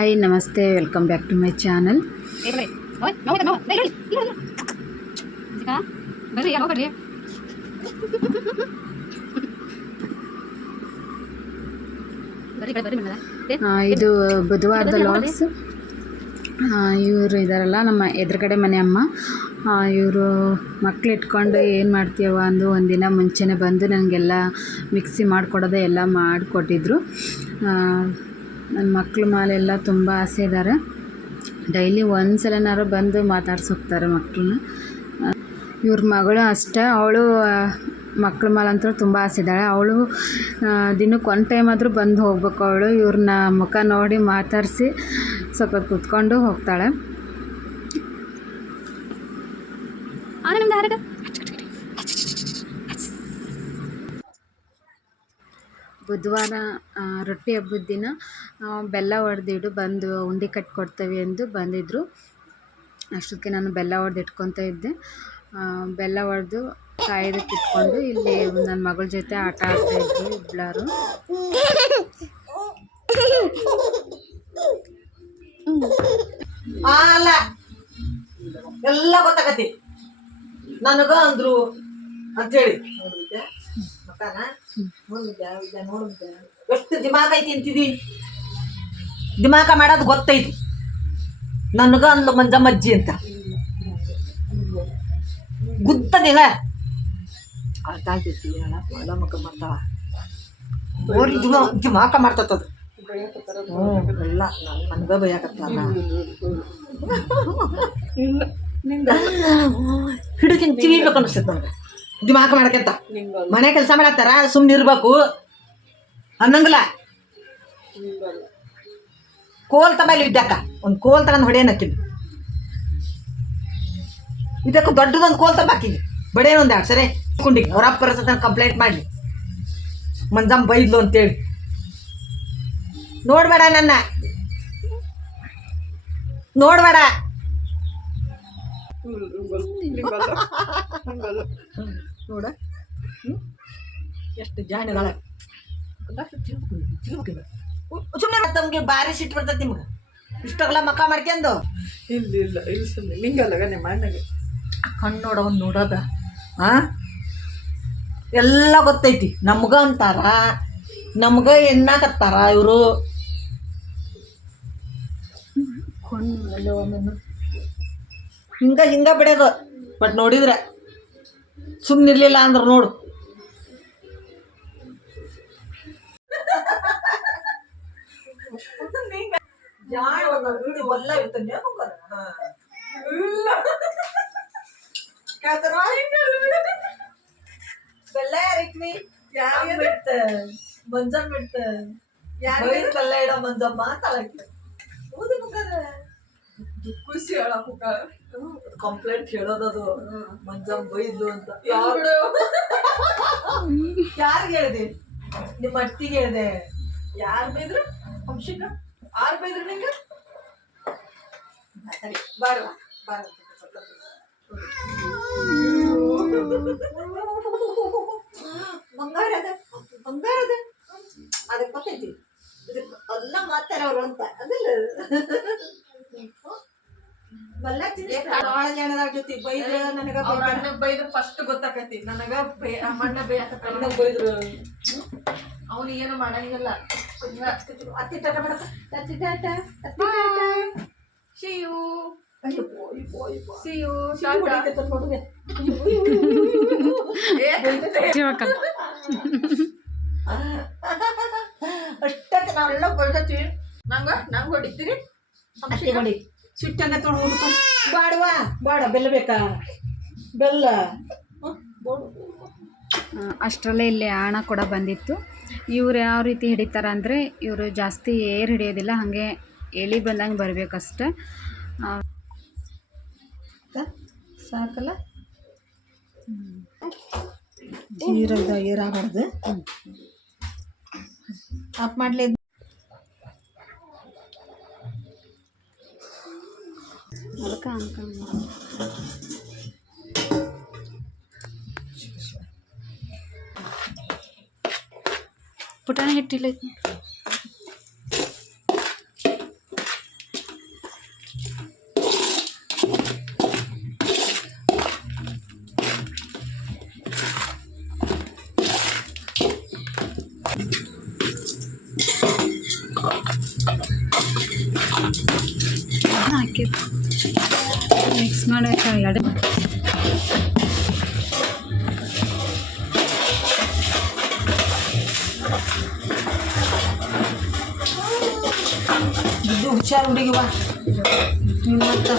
Hi ನಮಸ್ತೆ, welcome back to my channel. ಇದು ಬುಧವಾರದ ಲಾಗ್ಸ್. ಇವರು ಇದಾರಲ್ಲ ನಮ್ಮ ಎದುರುಗಡೆ ಮನೆ ಅಮ್ಮ, ಇವರು ಮಕ್ಳು ಇಟ್ಕೊಂಡು ಏನು ಮಾಡ್ತೀಯವ ಅಂದು ಒಂದಿನ ಮುಂಚೆನೇ ಬಂದು ನನಗೆಲ್ಲ ಮಿಕ್ಸಿ ಮಾಡಿಕೊಡೋದೆ ಎಲ್ಲ ಮಾಡಿಕೊಟ್ಟಿದ್ರು. ನನ್ನ ಮಕ್ಳ ಮೇಲೆಲ್ಲ ತುಂಬ ಆಸೆ ಇದ್ದಾರೆ. ಡೈಲಿ ಒಂದು ಸಲನಾರು ಬಂದು ಮಾತಾಡ್ಸೋಗ್ತಾರೆ ಮಕ್ಕಳನ್ನ. ಇವ್ರ ಮಗಳು ಅಷ್ಟೇ, ಅವಳು ಮಕ್ಳ ಮೇಲಂತೂ ತುಂಬ ಆಸೆ ಇದ್ದಾಳೆ. ಅವಳು ದಿನಕ್ಕೆ ಒಂದು ಟೈಮ್ ಆದರೂ ಬಂದು ಹೋಗ್ಬೇಕು. ಅವಳು ಇವ್ರನ್ನ ಮುಖ ನೋಡಿ ಮಾತಾಡಿಸಿ ಸ್ವಲ್ಪ ಕೂತ್ಕೊಂಡು ಹೋಗ್ತಾಳೆ. ಬುಧವಾರ ರೊಟ್ಟಿ ಹಬ್ಬದ ದಿನ ಬೆಲ್ಲ ಹೊಡೆದಿಡು ಬಂದು ಉಂಡೆ ಕಟ್ಕೊಡ್ತೇವೆ ಎಂದು ಬಂದಿದ್ದರು. ಅಷ್ಟಕ್ಕೆ ನಾನು ಬೆಲ್ಲ ಹೊಡೆದು ಇಟ್ಕೊತಾ ಇದ್ದೆ. ಬೆಲ್ಲ ಹೊಡೆದು ಕಾಯೋದಕ್ಕೆ ಇಟ್ಕೊಂಡು ಇಲ್ಲಿ ನನ್ನ ಮಗಳ ಜೊತೆ ಆಟ ಆಡ್ತಾಯಿದ್ರು ಇಬ್ಬರು. ಅಲ್ಲ ಎಲ್ಲ ಗೊತ್ತಾಗತಿ ನನಗ ಅಂದ್ರು ಅಂತೇಳಿ ಎಷ್ಟು ದಿಮಾಗ ಐತಿ ಅಂತಿದಿ. ದಿಮಾಕ ಮಾಡೋದು ಗೊತ್ತೈತಿ. ನನಗ ಅಂದ್ಲು ಮಂಜಮ್ಮಜ್ಜಿ ಅಂತ ಗುತ್ತದಿಲ್ಲ ಆಟಾಡ್ತಿರ್ತೀವಿ. ಮಕ್ಕ ಮಾಡ್ತಾವ ಓರಿ ದಿಮಾಕ ಮಾಡ್ತದ. ಎಲ್ಲ ನನಗ ಭಯಕತ್ತಲ್ಲ. ಹಿಡಿದಿನ ತಿವಿಬೇಕು ಅನಿಸ್ತೈತೆ ನನಗೆ. ದಿಮಾಕ ಮಾಡಕಂತ ಮನೆ ಕೆಲಸ ಮಾಡತ್ತಾರ, ಸುಮ್ಮನೆ ಇರ್ಬೇಕು ಅನ್ನಂಗಿಲ್ಲ. ಕೋಲ್ ತಬಲಿ ಇದ್ದಕ್ಕ ಒಂದು ಕೋಲ್ ತಗೊಂಡು ಹೊಡೆಯನಕ್ಕಿಲ್ಲ. ಇದಕ್ಕೆ ದೊಡ್ಡದೊಂದು ಕೋಲ್ ತಬಾಕಿದ್ವಿ ಬಡೇನೊಂದು 2 ಸರಿ ಕುಂಡಿ ಅವ್ರ ಅಪ್ಪರ ಕಂಪ್ಲೇಂಟ್ ಮಾಡಲಿ ಮಂಜಮ್ಮ ಬೈದ್ಲು ಅಂತೇಳಿ. ನೋಡ್ಬೇಡ ನನ್ನ, ನೋಡ್ಬೇಡ. ನೋಡ ಎಷ್ಟು ಜಾಣಿದಾಳ. ಸುಮ್ಮನೆ ತಮ್ಗೆ ಭಾರಿ ಸಿಟ್ಟು ಬರ್ತೈತಿ ನಿಮ್ಗೆ. ಇಷ್ಟೆಲ್ಲ ಮಕ್ಕ ಮಾಡ್ಕೊಂಡು ಇಲ್ಲ ಸುಮ್ಮನೆ ನಿಂಗಲ್ಲ ನಿಮ್ಮ ಅಣ್ಣಗೆ ಕಣ್ಣು ನೋಡೋನ್ ನೋಡೋದ ಎಲ್ಲ ಗೊತ್ತೈತಿ. ನಮ್ಗ ಅಂತಾರ, ನಮ್ಗ ಎನ್ನಾಕತ್ತಾರ ಇವರು. ಹಿಂಗ ಬಿಡೋದು. ಬಟ್ ನೋಡಿದ್ರೆ ಸುಮ್ಮನಿರ್ಲಿಲ್ಲ ಅಂದ್ರೆ ನೋಡು. ಬೆಲ್ಲ ಯಾರಿಕ್ವಿ ಮಂಜಮ್ಮ ಬಿಡ್ತ ಬೆಲ್ಲ ಇಡೋ ಮಂಜಮ್ಮ ಅಂತ ಖುಷಿ ಹೇಳಕ್ಕ ಕಂಪ್ಲೇಂಟ್ ಹೇಳೋದದು ಮಂಜಮ್ಮ ಬೈದ್ಲು ಅಂತ. ಯಾರಿಗೆ ಹೇಳಿದೆ? ನಿಮ್ಮ ಅತ್ತಿಗೆ ಹೇಳಿದೆ. ಯಾರು ಬೈದ್ರು? ಅಂಶಿಕ ಯಾರು ಬೈದ್ರು ನಿಂಗೆ? ಬಾರವ ಬಾರ. ಬಂಗಾರ ಬಂಗಾರದ ಅದಕ್ಕೆ ಗೊತ್ತೈತಿ. ಇದಕ್ಕೆ ಎಲ್ಲ ಮಾತಾರ ಅವ್ರು ಅಂತ ಅದಲ್ಲ. ಬಲ್ಲ ಭಾಳ ಜನರ ಜೊತೆ ಬೈದ್ರ ನನಗ ಬೈದ್ರು ಫಸ್ಟ್ ಗೊತ್ತಾಕತಿ. ನನಗ ಮಣ್ಣ ಬೈದ್ರು ಅವನು ಏನು ಮಾಡಂಗಿಲ್ಲ. ಅತ್ತಿ ಟಾಟ ಮಾಡಕ ಅತ್ತಿ ಟಾಟ ಅತ್ತಿ ಟಾಟ ಶಿಯು ಶಿಯು ನೋಡುವೆ. ಅಷ್ಟಕ್ಕೆ ನಾವೆಲ್ಲ ಬೈದತ್ತೀವಿ. ನಂಗೆ ಹೊಡಿತೀರಿ ಅತ್ತಿ ನೋಡಿ ಸಿಟ್ಟನ್ನ ತೊಗೊಂಡು ಬಾಡುವಾ ಬಾಡ ಬೆಲ್ಲ ಬೇಕಾ ಬೆಲ್ಲ. ಅಷ್ಟರಲ್ಲೇ ಇಲ್ಲಿ ಆಣ ಕೂಡ ಬಂದಿತ್ತು. ಇವ್ರು ಯಾವ ರೀತಿ ಹಿಡಿತಾರೆ ಅಂದರೆ, ಇವರು ಜಾಸ್ತಿ ಏರ್ ಹಿಡಿಯೋದಿಲ್ಲ, ಹಾಗೆ ಎಳಿ ಬಂದಂಗೆ ಬರಬೇಕಷ್ಟೆ. ಸಾಕಲ್ಲ ನೀರದ ಏರಾಗಬಾರ್ದು. ಆಫ್ ಮಾಡಲಿ ಅದಕ್ಕೆ ಅನ್ಕೊಂಡು ಪುಟಾಣಿ ಹಿಟ್ಟಿಲ್ಲ. ನೋಡಿ ಎರಡು ಇದು ಹುಷಾರು ಹುಡುಗಿ ಬಾ ನೀನು ಮತ್ತೆ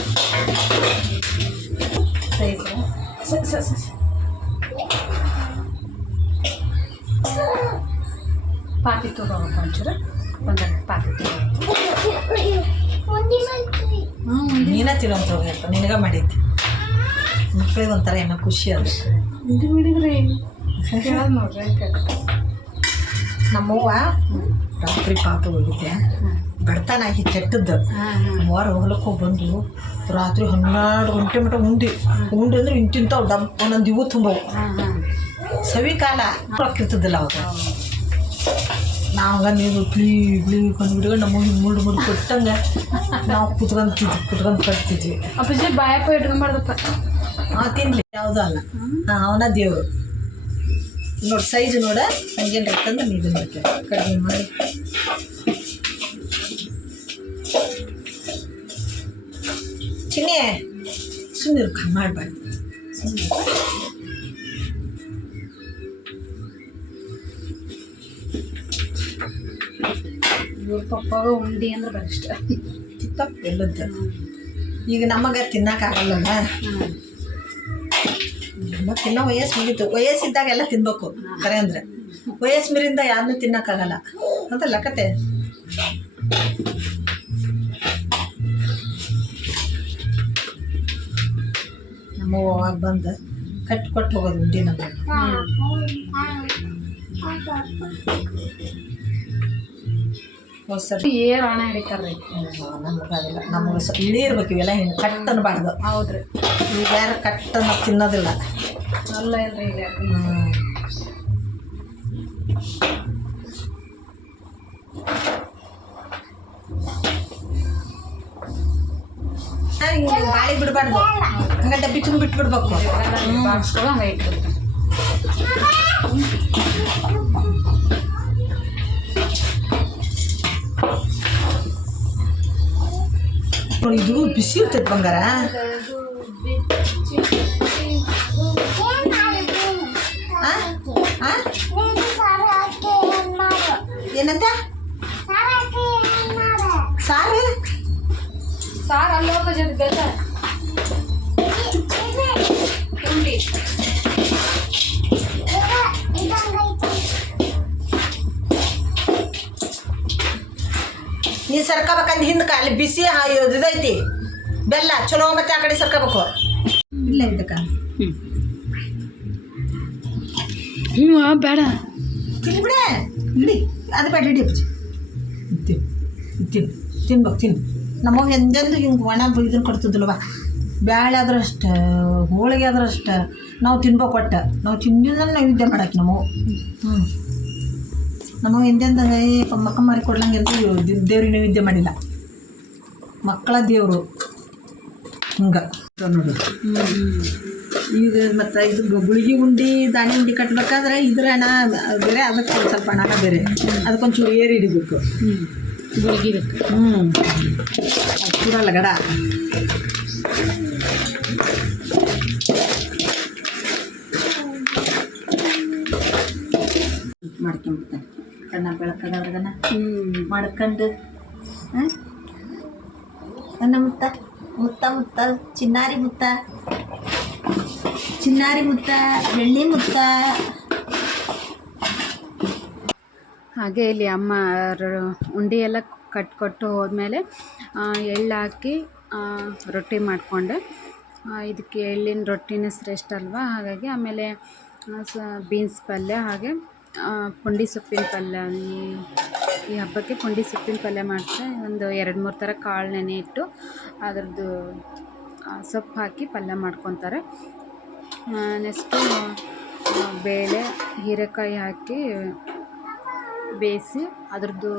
ಪಾತಿ ತಗೋಬೇಕು ಒಂಚೂರು ಒಂದು ಪಾತಿ ನೀನ ತಿನ್ನೋಂತ ಹೋಗ್ಯಪ್ಪ ನಿನಗ ಮಾಡೈತಿ ಮಕ್ಕಳಿಗೆ ಒಂಥರ ಏನೋ ಖುಷಿ ಅದು ಬಿಡಿದ್ರಿ ನೋಡ್ರಿ ನಮ್ಮವ್ವ ರಾತ್ರಿ ಪಾಪ ಹೋಗಿದ್ದೆ ಬಡತನ ಆಗಿ ಕೆಟ್ಟದ್ದು ವಾರ ಹೊಲಕ್ಕೆ ಹೋಗಿ ಬಂದು ರಾತ್ರಿ 12 ಗಂಟೆ ಮಟ್ಟ ಉಂಡು ಅಂದ್ರೆ ಇಂತಿಂತವು ಡಬ್ಬ ಒಂದೊಂದು ಇವು ತುಂಬವು ಸವಿ ಕಾಲ ಹಾಕಿರ್ತದಿಲ್ಲ ಅವಾಗ ನಾವು ನೀರು ಬಿಳಿ ಕೊಂಡು ಬಿಡ್ಕೊಂಡು ನಮ್ಮ ಮುರ್ಡು ಕೊಟ್ಟಂಗೆ ನಾವು ಕುತ್ಕೊಂಡು ಕಟ್ತಿದ್ವಿ ಅಪ್ಪಾಜಿ ಬಾಯಪ್ಪ ಇಟ್ಕೊಂಬಾರ್ದಪ್ಪ ತಿನ್ಲಿ ಯಾವುದೂ ಅಲ್ಲ ಅವನ ದೇವರು ನೋಡಿ ಸೈಜ್ ನೋಡ ಹಂಗೇನು ಇರ್ತಂದ್ರೆ ನೀರು ಮಾಡ್ತೇವೆ ಕಡಿಮೆ ಮಾಡಿ ಚಿನ್ನಿ ಸುಮ್ಮನೆ ಮಾಡಬಾರ್ದು ಇವ್ರ ಪಪ್ಪಾಗ ಉಂಡಿ ಅಂದ್ರೆ ಬರಿಷ್ಟ ಚಿತ್ತಪ್ಪ ಎಲ್ಲದ್ದು ಈಗ ನಮಗೆ ತಿನ್ನೋಕ್ಕಾಗಲ್ಲಲ್ಲ ನಮ್ಮ ತಿನ್ನೋ ವಯಸ್ಸು ಮುಗೀತು ವಯಸ್ಸಿದ್ದಾಗೆಲ್ಲ ತಿನ್ಬೇಕು ಕರೆ ಅಂದರೆ ವಯಸ್ಸು ಮೀರಿಂದ ಯಾರನ್ನೂ ತಿನ್ನೋಕ್ಕಾಗಲ್ಲ ಅಂತಲ್ಲ ಕತೆ ನಮ್ಮ ಅವಾಗ ಬಂದು ಕೊಟ್ಟು ಹೋಗೋದು ಉಂಡಿ ನಮಗೆ ಸರಿ ಏರ್ ಹಣ ಹಿಡಿತಾರ್ರಿ ನಮಗಾಗಿಲ್ಲ ನಮಗೆ ಇಳಿ ಇರ್ಬೇಕು ಇವೆಲ್ಲ ಹಿಂಗೆ ಕಟ್ ಅನ್ಬಾರ್ದು ಹೌದ್ರಿ ಈಗ ಯಾರು ಕಟ್ಟನ್ನು ತಿನ್ನೋದಿಲ್ಲ ಅಲ್ಲ ಇಲ್ರಿ ಈಗ ಗಾಳಿ ಬಿಡಬಾರ್ದು ಹಂಗೆ ಡಬ್ಬಿ ತುಂಬ ಬಿಟ್ಬಿಡ್ಬೇಕು ಬಾಕ್ಸ್ಗಳು ಹಂಗೆ ಇಟ್ಬಿಡ್ತಾರೆ ಇದು ಬಿಸಿ ಇರ್ತೈತೆ ಬಂಗಾರ ಏನಂತ ಸಾರು ಸಾರ್ ಅಲ್ಲಿ ಹೋಗೋ ಜೊತೆ ಬೇಡ ಉಂಡಿ ನೀ ಸರ್ಕೋಬೇಕಂದು ಹಿಂದಕ್ಕೆ ಅಲ್ಲಿ ಬಿಸಿ ಇದೈತಿ ಬೆಲ್ಲ ಚಲೋ ಮತ್ತೆ ಆ ಕಡೆ ಸರ್ಕೋಬೇಕು ಇಲ್ಲ ಇದಕ್ಕ ಹ್ಞೂ ಬೇಡ ತಿನ್ಬಿಡೆ ಇಡಿ ಅದು ಬೇಡ ಇಡಿ ಅಪ್ಪಾಜಿ ತಿನ್ಬೇಕು ತಿನ್ನು ನಮಗೆ ಎಂದೆಂದು ಹಿಂಗೆ ಒಣ ಇದನ್ನು ಕೊಡ್ತಿದ್ದಿಲ್ವ ಬ್ಯಾಳೆ ಆದ್ರೆ ಅಷ್ಟೇ ಹೋಳಿಗೆ ಆದ್ರೆ ಅಷ್ಟೇ ನಾವು ತಿನ್ಬೇಕು ಒಟ್ಟು ನಾವು ತಿಂದಿದ್ದನ್ನು ನೈವೇದ್ಯ ಮಾಡಕ್ಕೆ ನಾವು ನಮಗೆ ಎಂದೆಂದ ಮಕ್ಕ ಮಾರಿ ಕೊಡ್ಲಂಗೆ ಅಂತ ದೇವ್ರಿಗೆ ನೈವೇದ್ಯ ಮಾಡಿಲ್ಲ ಮಕ್ಕಳ ದೇವರು ಹಿಂಗೆ ನೋಡು ಈಗ ಮತ್ತು ಇದು ಗುಳಿಗೆ ಉಂಡಿ ದಾಣಿ ಉಂಡಿ ಕಟ್ಟಬೇಕಾದ್ರೆ ಇದ್ರ ಹಣ ಬೇರೆ ಅದಕ್ಕೆ ಒಂದು ಸ್ವಲ್ಪ ಹಣ ಬೇರೆ ಅದಕ್ಕೊಂಚೂರು ಏರಿ ಹಿಡಿಬೇಕು ಗುಳಿಗೆ ಬೇಕು ಅದು ಕೂಡಲ್ಲ ಗಡ ಮಾಡ್ಕೊಂಬಿಡ್ತಾನೆ ಕಣ್ಣ ಬೆಳಕಾಗದನ್ನ ಮಾಡ್ಕೊಂಡು ಕಣ್ಣ ಮುತ್ತ ಮುತ್ತ ಮುತ್ತ ಚಿನ್ನಾರಿ ಮುತ್ತ ಬೆಳ್ಳಿ ಮುತ್ತ. ಹಾಗೆ ಇಲ್ಲಿ ಅಮ್ಮ ಉಂಡೆ ಎಲ್ಲ ಕಟ್ಕೊಟ್ಟು ಹೋದ್ಮೇಲೆ ಎಳ್ಳು ಹಾಕಿ ರೊಟ್ಟಿ ಮಾಡಿಕೊಂಡೆ. ಇದಕ್ಕೆ ಎಳ್ಳಿನ ರೊಟ್ಟಿನೇ ಶ್ರೇಷ್ಠ ಅಲ್ವಾ, ಹಾಗಾಗಿ ಆಮೇಲೆ ಬೀನ್ಸ್ ಪಲ್ಯ ಹಾಗೆ ಪುಂಡಿ ಸೊಪ್ಪಿನ ಪಲ್ಯ. ಈ ಹಬ್ಬಕ್ಕೆ ಪುಂಡಿ ಸೊಪ್ಪಿನ ಪಲ್ಯ ಮಾಡ್ತಾರೆ. ಒಂದು 2-3 ಥರ ಕಾಳು ನೆನೆ ಇಟ್ಟು ಅದರದ್ದು ಸೊಪ್ಪು ಹಾಕಿ ಪಲ್ಯ ಮಾಡ್ಕೊತಾರೆ. ನೆಕ್ಸ್ಟು ಬೇಳೆ ಹೀರೆಕಾಯಿ ಹಾಕಿ ಬೇಯಿಸಿ ಅದ್ರದ್ದು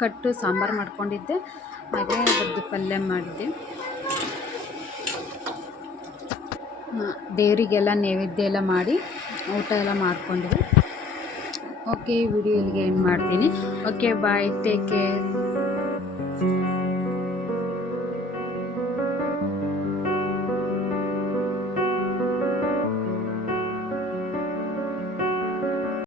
ಕಟ್ಟು ಸಾಂಬಾರು ಮಾಡ್ಕೊಂಡಿದ್ದೆ, ಹಾಗೆ ಅದ್ರದ್ದು ಪಲ್ಯ ಮಾಡಿದ್ದೆ. ದೇವರಿಗೆಲ್ಲ ನೈವೇದ್ಯ ಎಲ್ಲ ಮಾಡಿ ಊಟ ಎಲ್ಲ ಮಾಡ್ಕೊಂಡಿದ್ದೆ. ಓಕೆ, ಈ ವಿಡಿಯೋ ಇಲ್ಲಿಗೆ ಎಂಡ್ ಮಾಡ್ತೀನಿ. ಓಕೆ, ಬಾಯ್, ಟೇಕ್ ಕೇರ್.